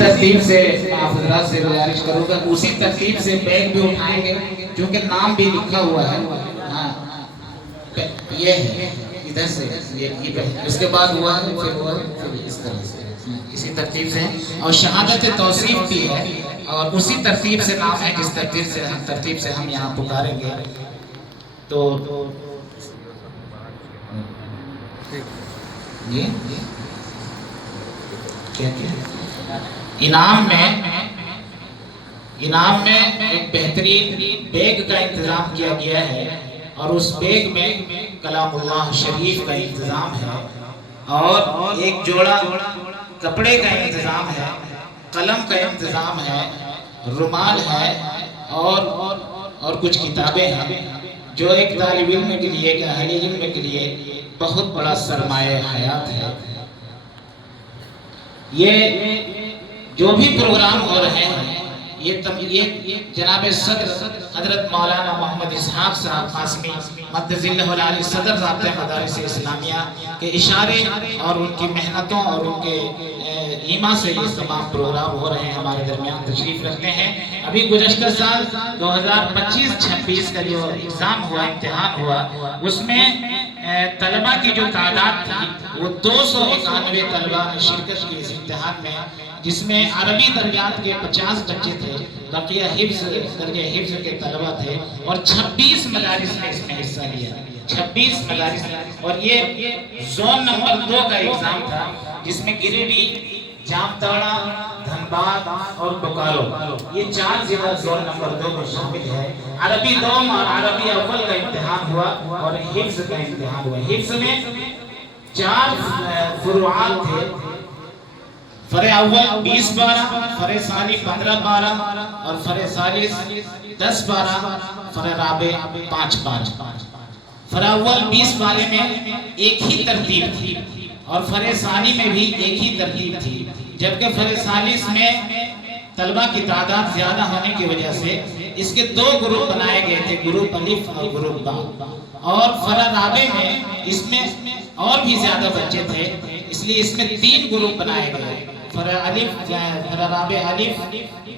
ترتیب سے آپ حضرات سے گزارش کروں گا اسی ترتیب سے بیگ بھی اٹھائیں گے کیونکہ نام بھی لکھا ہوا ہے. ہاں یہ ہے ادھر سے اس کے بعد ہوا ہے پھر اس طرح سے اسی ترتیب سے اور شہادت توصیف بھی ہے اور اسی ترتیب سے نام ہے جس ترتیب سے ہم یہاں پکاریں گے. تو انعام میں ایک بہترین بیگ کا انتظام کیا گیا ہے اور اس بیگ میں کلام اللہ شریف کا انتظام ہے اور ایک جوڑا کپڑے کا انتظام ہے، قلم کا انتظام ہے، رومال ہے اور کچھ کتابیں ہیں جو ایک طالب علم کے لیے ایک اہل علم کے لیے بہت بڑا سرمایہ حیات ہے. یہ جو بھی پروگرام ہو رہے ہیں یہ جناب صدر حضرت مولانا محمد اسحاق صاحب قاسمی مدظلہ العالی صدر رابطہ مدارس اسلامیہ کے اشارے اور ان کی محنتوں اور ان کے ایما سے یہ تمام پروگرام ہو رہے ہیں، ہمارے درمیان تشریف رکھتے ہیں. ابھی گزشتہ سال 2025-26 کا جو ایگزام ہوا، امتحان ہوا، اس میں طلبہ کی جو تعداد تھی وہ 291 طلبہ نے شرکت کی اس امتحان میں، جس میں عربی دریات کے 50 بچے تھے، بقیہ درجہ حفظ کے طلبہ تھے اور 26 مدارس نے اس میں حصہ لیا. 26 مدارس اور یہ زون نمبر 2 کا ایگزام تھا جس میں گریڈی، جامتاڑا، دھنباد اور بوکارو یہ 4 ضلع زون نمبر 2 میں شامل ہے. عربی دوم اور عربی اول کا امتحان ہوا اور حفظ کا امتحان ہوا. حفظ میں 4 فروعات تھے، فرع اول 20-12، فرع ثانی 15-12 اور فرع ثالث 10-12، فرع رابع 5-5. فرع اول 20 والے میں ایک ہی ترتیب تھی اور فرع ثانی میں بھی ایک ہی ترتیب تھی، جبکہ فرع ثالث میں طلبہ کی تعداد زیادہ ہونے کی وجہ سے اس کے 2 گروپ بنائے گئے تھے، گروپ الف اور گروپ با. اور فرع رابع میں اس میں اور بھی زیادہ بچے تھے، اس لیے اس میں 3 گروپ بنائے گئے، فرع رابع الف،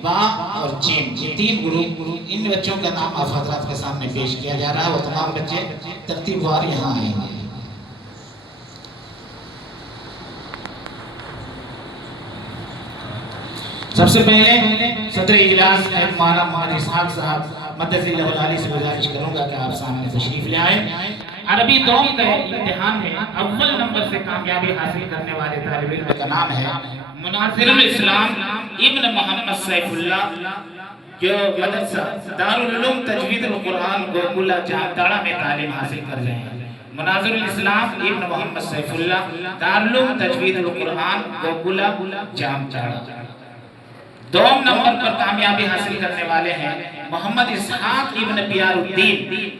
با اور جیم، یہ 3 گروپ. ان بچوں کا نام آپ حضرات کے سامنے پیش کیا جا رہا ہے. وہ تمام بچے ترتیب وار یہاں آئیں گے. سب سے پہلے صدر اجلاس مولانا محمد اسحاق صاحب مدظلہ العالی سے گزارش کروں گا کہ آپ سامنے تشریف لے آئیں. عربی دوم کے امتحان میں اول نمبر سے کامیابی حاصل کرنے والے طالب علم کا نام ہے مناظر الاسلام ابن محمد سیف اللہ، جو مدرسہ دارالعلوم تجوید القرآن گوکلہ جامتاڑا میں تعلیم حاصل کر رہے ہیں. مناظر الاسلام ابن محمد سیف اللہ، دارالعلوم تجوید القرآن گوکلہ جامتاڑا. دوم نمبر پر کامیابی حاصل کرنے والے ہیں محمد اسحاق ابن پیار الدین،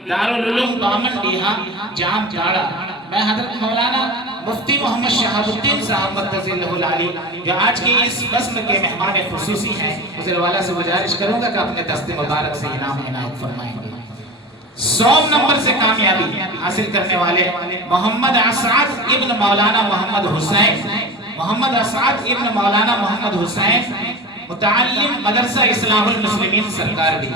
دارالعلوم بامن ڈیہا جامتاڑا. میں حضرت مولانا مفتی محمد شہاب الدین صاحب مدظلہ العالی جو آج کی اس قسم کے مہمان خصوصی ہیں، حضرت والا سے گزارش کروں گا کہ اپنے دست مبارک سے انعام عنایت فرمائیں گے. 100 نمبر سے کامیابی حاصل کرنے والے محمد اسعد ابن مولانا محمد حسین، محمد اسعد ابن مولانا محمد حسین، متعلم مدرسہ اصلاح المسلمین سرکار بھی،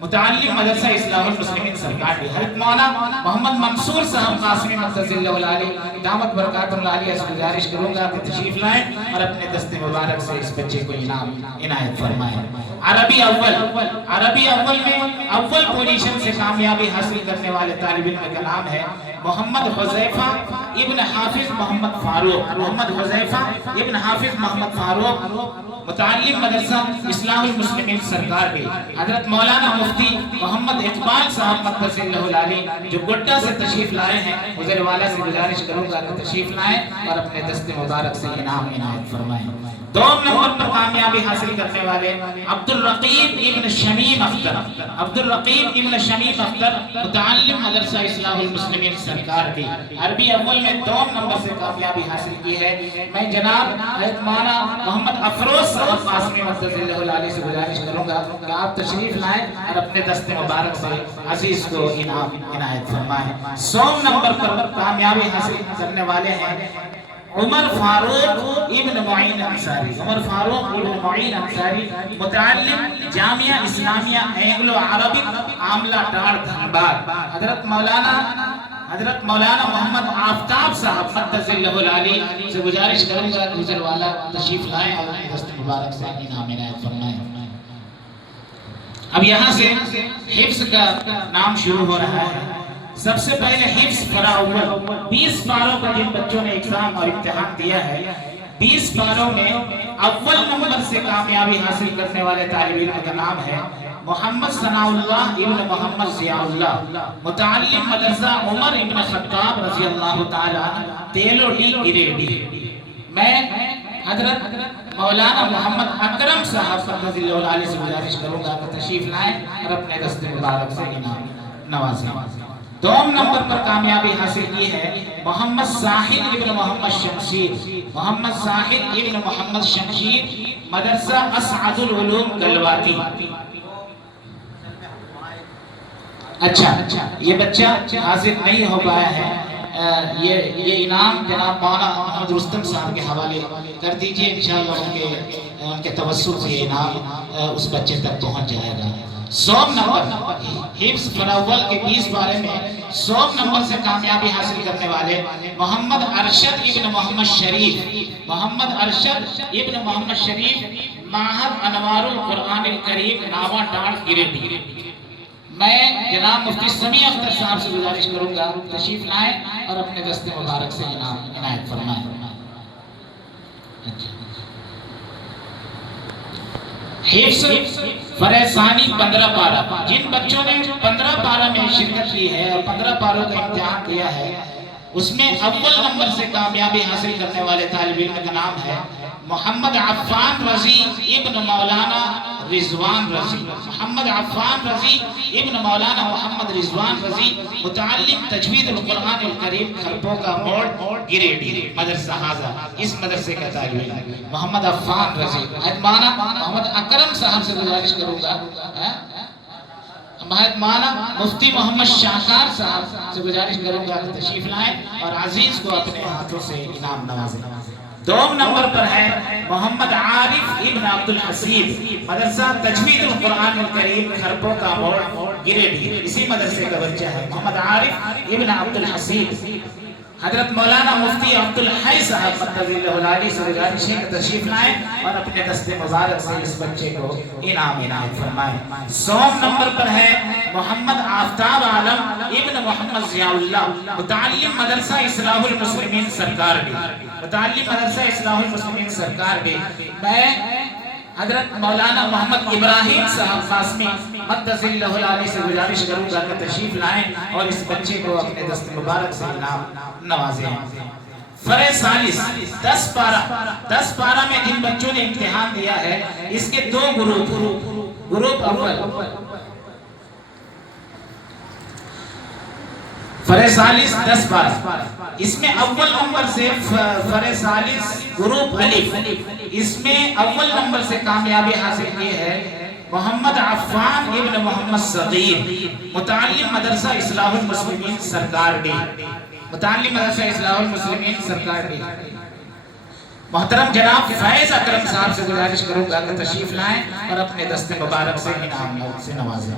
متعلم مدرسہ اصلاح المسلمین سرکار بھی. حضرت مولانا محمد منصور صاحب قاسمی مدظلہ العالی دامت برکاتہ العالیہ سے گزارش کروں گا کہ تشریف لائیں اور اپنے دست مبارک سے اس بچے کو انعام عنایت فرمائیں. عربی اول میں اول پوزیشن سے کامیابی حاصل کرنے والے طالب علم کا نام ہے محمد حذیفہ ابن حافظ محمد فاروق، محمد حذیفہ ابن حافظ محمد فاروق، متعلم مدرسہ اصلاح المسلمین سرکار بھی. حضرت مولانا مفتی محمد اقبال صاحب مدظلہ العالی جو گڈا سے تشریف لائے ہیں، حضرت والا سے گزارش کروں گا کہ تشریف لائیں اور اپنے دست مبارک سے انعام عنایت فرمائیں. 2 نمبر پر کامیابی حاصل کرنے والے عبدالرقیب ابن شمیم اختر، عبدالرقیب ابن شمیم اختر، متعلم مدرسہ اصلاح المسلمین سرکار بھی. عربی اول میں 2 نمبر سے کامیابی حاصل کی ہے. میں جناب حضرت مولانا محمد افروز صاحب قاسمی مدظلہ العالی سے گزارش کروں گا کہ آپ تشریف لائیں اور اپنے دست مبارک سے عزیز کو انعام عنایت فرمائیں. 100 نمبر پر کامیابی حاصل کرنے والے ہیں عمر فاروق ابن معین انصاری، عمر فاروق ابن معین انصاری، متعلم جامعہ اسلامیہ اینگلو عربک عاملہ ڈار دھنباد۔ حضرت مولانا محمد آفتاب صاحب مدث اللہ العلی سے گزارش کروں گا کہ حضور والا تشریف لائیں اور دست مبارک سے انعام عنایت فرمائیں۔ اب یہاں سے حفظ کا نام شروع ہو رہا ہے۔ سب سے پہلے حفظ پارہ اول، 20 پاروں کا جن بچوں نے ایگزام اور امتحان دیا ہے، 20 پاروں میں اول نمبر سے کامیابی حاصل کرنے والے طالب علم کا نام ہے محمد ثناء اللہ ابن محمد ضیاء اللہ، متعلم مدرسہ عمر ابن خطاب رضی اللہ تعالیٰ تیلو ڈی گریڈی۔ میں حضرت مولانا محمد اکرم صاحب رضی اللہ علیہ سے گزارش کروں گا کہ تشریف لائیں اور اپنے دست مبارک سے انعام نوازیں۔ دوم نمبر پر کامیابی حاصل کی ہے محمد ساحل ابن محمد شمشیر، محمد ساحل ابن محمد شمشیر، مدرسہ اسعد العلوم گلواتی۔ اچھا یہ بچہ حاضر نہیں ہو پایا ہے، یہ انعام جناب مولانا محمد رستم صاحب کے حوالے کر دیجئے، انشاءاللہ ان کے توسط سے یہ انعام اس بچے تک پہنچ جائے گا۔ 100 نمبر حفظ پارہ اول کے 20 پارے میں 100 نمبر سے کامیابی حاصل کرنے والے محمد ارشد ابن محمد شریف، محمد ارشد ابن محمد شریف، معہد انوار القرآن الکریم ناوا ڈاڑ گریڈی۔ میں جناب مفتی سمیع اختر صاحب سے گزارش کروں گا تشریف لائیں اور اپنے دست مبارک سے انعام عنایت فرمائیں۔ حفظ فرع ثانی 15 پارہ، جن بچوں نے 15 پارہ میں شرکت کی ہے اور 15 پاروں کا امتحان دیا ہے، اس میں اول نمبر سے کامیابی حاصل کرنے والے طالب علم کا نام ہے محمد عفان رضی ابن مولانا رضوان رضی، محمد عفان رضی ابن مولانا محمد رضوان رضی، متعلم تجوید القرآن الکریم کھرپو کا موڑ گریڈی، مدرسہ حاضر، اس مدرسے کا طالب علم محمد عفان رضی۔ مولانا محمد اکرم صاحب سے گزارش کروں گا، مولانا مفتی محمد شاکار صاحب سے گزارش کروں گا کہ تشریف لائیں اور عزیز کو اپنے ہاتھوں سے انعام نوازیں۔ دوم نمبر پر ہے محمد عارف ابن عبد الحسیب، مدرسہ تجوید القرآن الکریم کھرپو کا موڑ گریڈی، اسی مدرسے کا بچہ ہے محمد عارف ابن عبد الحسیب۔ حضرت مولانا مفتی عبد الحی صاحب مدث اللہ العلی سے گزارش ہے کہ تشریف لائیں اور اپنے دست مبارک سے اس بچے کو انعام عنایت فرمائیں۔ 100 نمبر پر ہے محمد آفتاب عالم ابن محمد ضیاء اللہ، متعلم مدرسہ اصلاح المسلمین سرکار بھی، متعلم مدرسہ اصلاح المسلمین سرکار بھی۔ میں حضرت مولانا محمد ابراہیم صاحب قاسمی مدث اللہ العلی سے گزارش کروں گا کہ تشریف لائیں اور اس بچے کو اپنے دست مبارک سے انعام نوازیں۔ فرع ثالث 10 پارہ میں جن بچوں نے امتحان دیا ہے، اس کے 2 گروپ اول فرع ثالث 10 پارہ، اس میں اول نمبر سے فرع ثالث گروپ الف، اس میں اول نمبر سے کامیابی حاصل کی ہے محمد عفان ابن محمد صغیر، متعلم مدرسہ اصلاح المسلمین سرکار ڈی، متعلم مدرسہ اصلاح المسلمین سرکار ڈی۔ محترم جناب فیض اکرم صاحب سے گزارش کروں گا کہ تشریف لائیں اور اپنے دست مبارک سے انعام سے نوازیں۔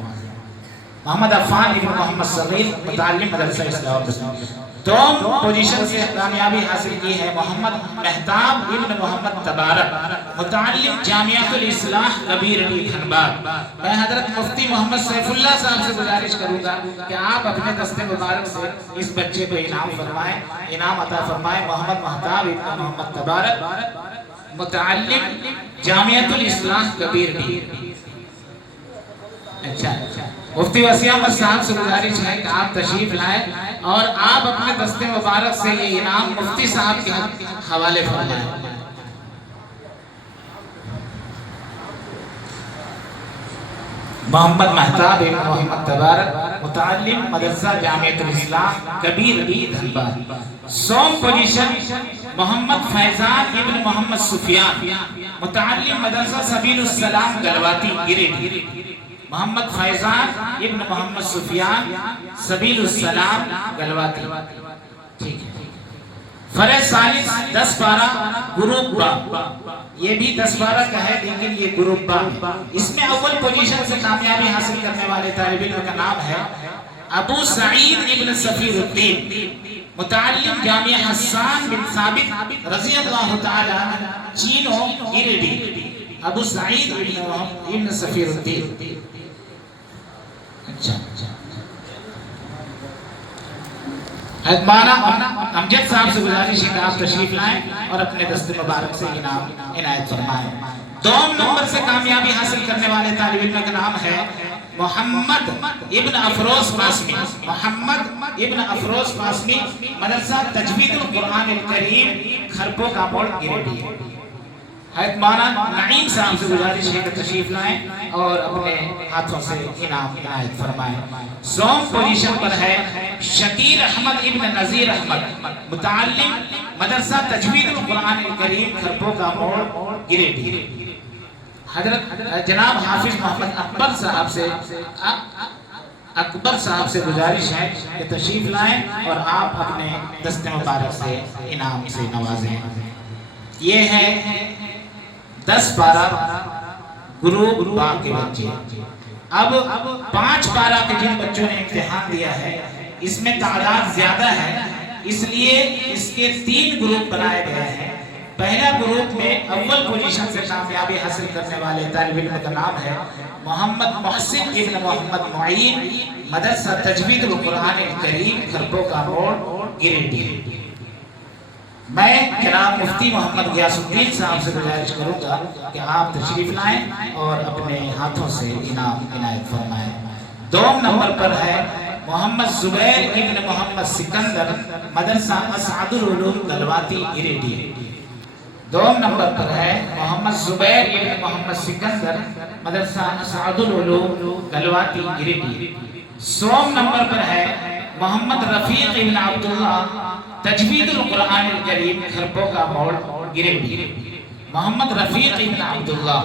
محمد عفان ابن محمد صغیر، متعلم مدرسہ اصلاح المسلمین۔ دوم پوزیشن سے کامیابی حاصل کی ہے محمد مہتاب ابن محمد تبارک، متعلم جامعہ الاصلاح کبیر ڈی دھنباد۔ میں حضرت مفتی محمد سیف اللہ صاحب سے گزارش کروں گا کہ آپ اپنے دست مبارک سے اس بچے کو انعام فرمائیں، انعام عطا فرمائیں۔ محمد مہتاب ابن محمد تبارک، متعلم جامعہ الاصلاح کبیر ڈی۔ اچھا مفتی وسیع احمد صاحب سے گزارش ہے کہ آپ تشریف لائیں اور آپ اپنے دست مبارک سے یہ انعام مفتی صاحب کے حوالے فرمائیں۔ محمد مہتاب ابن محمد تبارک، متعلم مدرسہ جامعہ الاصلاح کبیر ڈی دھنباد۔ 100 پوزیشن محمد فیضان ابن محمد سفیان، متعلم مدرسہ سبیل السلام گلواتی گریڈی۔ محمد فیضان ابن محمد سفیان، سبیل السلام گلواتی۔ ٹھیک ہے۔ فرض ثالث 10-12 گروپ با، یہ بھی 10-12 کا ہے لیکن یہ گروپ با ہے۔ اس میں اول پوزیشن سے کامیابی حاصل کرنے والے طالب علم کا نام ہے ابو سعید ابن صفیر الدین، متعلم جامعہ حسان بن ثابت رضی اللہ تعالی چینو گریڈی، ابو سعید ابن صفیر الدین۔ اچھا مولانا امجد صاحب سے گزارش ہے کہ آپ تشریف لائیں اور اپنے دست مبارک سے انعام عنایت فرمائیں۔ دوم نمبر سے کامیابی حاصل کرنے والے طالب علم کا نام ہے محمد ابن افروز قاسمی، محمد ابن افروز قاسمی، مدرسہ تجوید القرآن الکریم کھرپو کا موڑ گریڈی۔ حضرت مولانا نعیم صاحب سے گزارش ہے کہ تشریف لائیں اور اپنے ہاتھوں سے انعام عنایت فرمائیں۔ سوم پوزیشن پر ہے شکیل احمد ابن نذیر احمد، متعلم مدرسہ تجوید القرآن الکریم کھرپو کا موڑ گریڈی۔ حضرت جناب حافظ محمد اکبر صاحب سے گزارش ہے کہ تشریف لائیں اور آپ اپنے دست مبارک سے انعام سے نوازیں۔ یہ ہے 10-12 گروپ با کے بچے۔ اب 5-12 کے جن بچوں نے امتحان دیا ہے اس میں تعداد زیادہ ہے، اس لیے اس کے 3 گروپ بنائے گئے ہیں۔ پہلا گروپ میں اول پوزیشن سے کامیابی حاصل کرنے والے طالب علم کا نام ہے محمد محسن ابن محمد معین، مدرسہ تجوید القرآن الکریم کھرپو کا موڑ گریڈی۔ میں جناب مفتی محمد غیاث الدین صاحب سے گزارش کروں گا کہ آپ تشریف لائیں اور اپنے ہاتھوں سے انعام عنایت فرمائیں۔ دوم نمبر پر ہے محمد زبیر ابن محمد سکندر، مدرسہ اسعد العلوم گلواتی گریڈی۔ دوم نمبر پر ہے محمد زبیر ابن محمد سکندر، مدرسہ اسعد العلوم گلواتی گریڈی۔ سوم نمبر پر ہے محمد رفیق ابن عبداللہ، تجوید القرآن الکریم کھرپو کا موڑ گریڈی۔ محمد رفیق ابن عبداللہ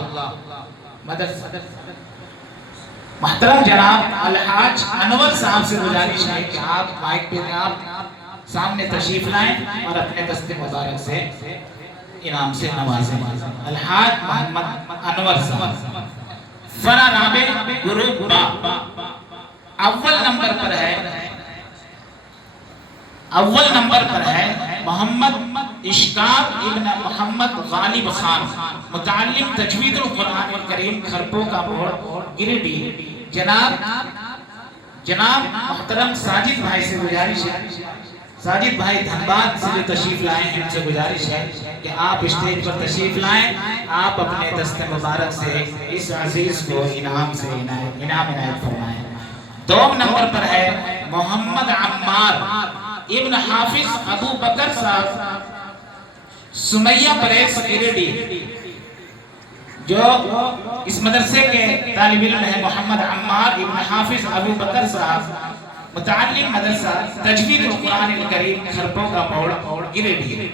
مدرسہ۔ محترم جناب الحاج انور صاحب سے گزارش ہے کہ آپ مائک پہ آپ سامنے تشریف لائیں اور اپنے دست مبارک سے انعام سے نوازیں۔ الحاج محمد انور صاحب، فرا رابع گروپ با، اول نمبر پر ہے محمد اشکار ابن محمد غالب خان، متعلم تجوید القرآن الکریم کھرپو کا موڑ گریڈی۔ جناب محترم ساجد بھائی سے گزارش ہے، ساجد بھائی دھنباد سے جو تشریف لائے ہیں ان سے گزارش ہے کہ آپ اسٹیج پر تشریف لائیں، آپ اپنے دست مبارک سے اس عزیز کو انعام عنایت فرمائیں۔ دوم نمبر پر ہے محمد عمار ابن حافظ ابو بکر صاحب، سمیہ پریس گریڈی۔ جو اس مدرسے کے طالب علم ہے محمد عمار ابن حافظ ابو بکر صاحب، متعلم مدرسہ تجوید القرآن الکریم کھرپو کا موڑ گریڈی۔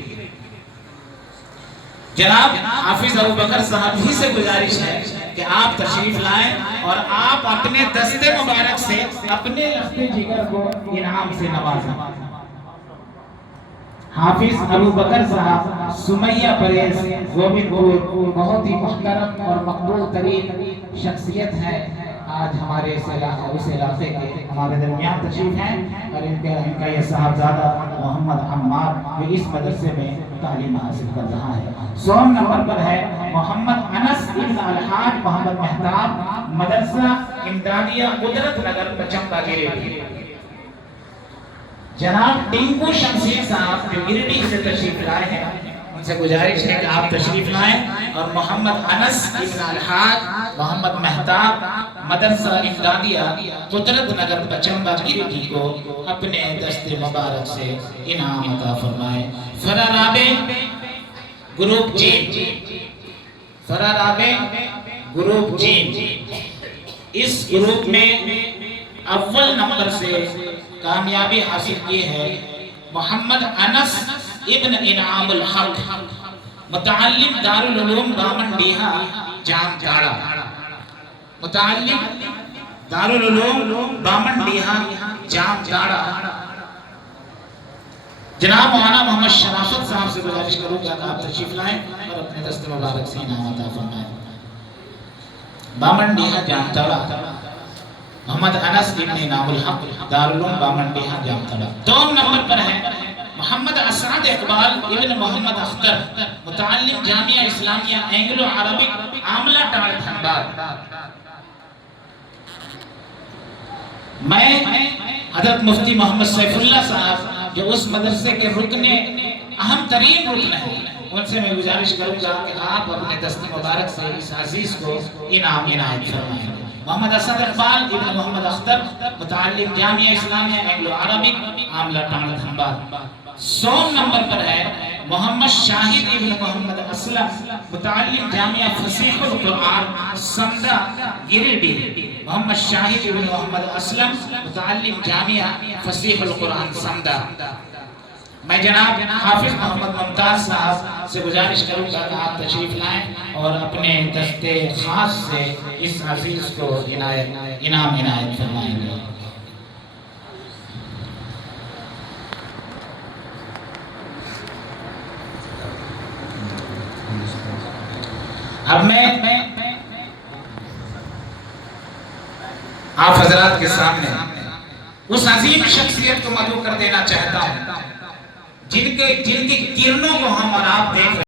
جناب حافظ ابو بکر صاحب ہی سے گزارش ہے کہ آپ تشریف لائیں اور آپ اپنے دست مبارک سے اپنے لخت جگر کو انعام سے نوازیں۔ حافظ ابو بکر صاحب، سمیہ پریس گوبندپور، بہت ہی محترم اور مقبول ترین شخصیت ہے، آج ہمارے اس علاقے کے ہمارے درمیان تشریف ہیں، اور ان کا یہ صاحبزادہ محمد عمار جو اس مدرسے میں تعلیم حاصل کر رہا ہے۔ سوم نمبر پر ہے محمد انس ابن الحاج محمد مہتاب، مدرسہ امدادیہ قدرت نگر پچمبا گریڈی۔ جناب ٹنکو شمشیر صاحب جو گریڈی سے تشریف لائے ہیں ان سے گزارش ہے کہ آپ تشریف لائیں اور محمد انس ابن الحاج محمد مہتاب، مدرسہ امدادیہ قدرت نگر پچمبا گریڈی کو اپنے دست مبارک سے انعام عطا فرمائیں۔ فرا رابع گروپ جیم، فرا رابع گروپ جیم، اس گروپ میں اول نمبر سے کامیابی حاصل کی ہے محمد انس ابن انعام الحق، متعلم دارالعلوم دامن ڈیہا جام جاڑا، متعلم دارالعلوم دامن ڈیہا جام جاڑا۔ جناب مولانا محمد شرافت صاحب سے گزارش کروں گا کہ آپ تشریف لائیں اور اپنے دست مبارک سے انعام عطا فرمائیں۔ بامنڈیہا جامتڑا، محمد انس ابن انعام الحق، دارالعلوم بامنڈیہا جامتڑا۔ دوم نمبر پر ہے محمد اسعد اقبال ابن محمد اختر، متعلم جامعہ اسلامیہ اینگلو عربک، عاملہ ٹاڑ دھنباد۔ میں حضرت مفتی محمد سیف اللہ صاحب جو اس مدرسے کے رکن اہم ترین رکن ہیں، ان سے میں گزارش کروں گا کہ آپ اپنے دست مبارک سے اس عزیز کو انعام عنایت فرمائیں۔ محمد اسعد اقبال ابن محمد اختر، متعلم جامعہ اسلامیہ اینگلو عربک، عاملہ ٹاڑ دھنباد۔ سوم نمبر پر ہے محمد شاہد ابن محمد اسلم، متعلم جامعہ فصیح القرآن سمدہ گریڈی۔ محمد شاہد ابن محمد اسلم، متعلم جامعہ فصیح القرآن سمدہ۔ میں جناب حافظ محمد ممتاز صاحب سے گزارش کروں گا کہ آپ تشریف لائیں اور اپنے دست خاص سے اس عزیز کو انعام عنایت فرمائیں گے۔ اب میں آپ حضرات کے سامنے اس عظیم شخصیت کو مدعو کر دینا چاہتا ہوں جن کی کرنوں کو ہم اور آپ دیکھ رہے ہیں۔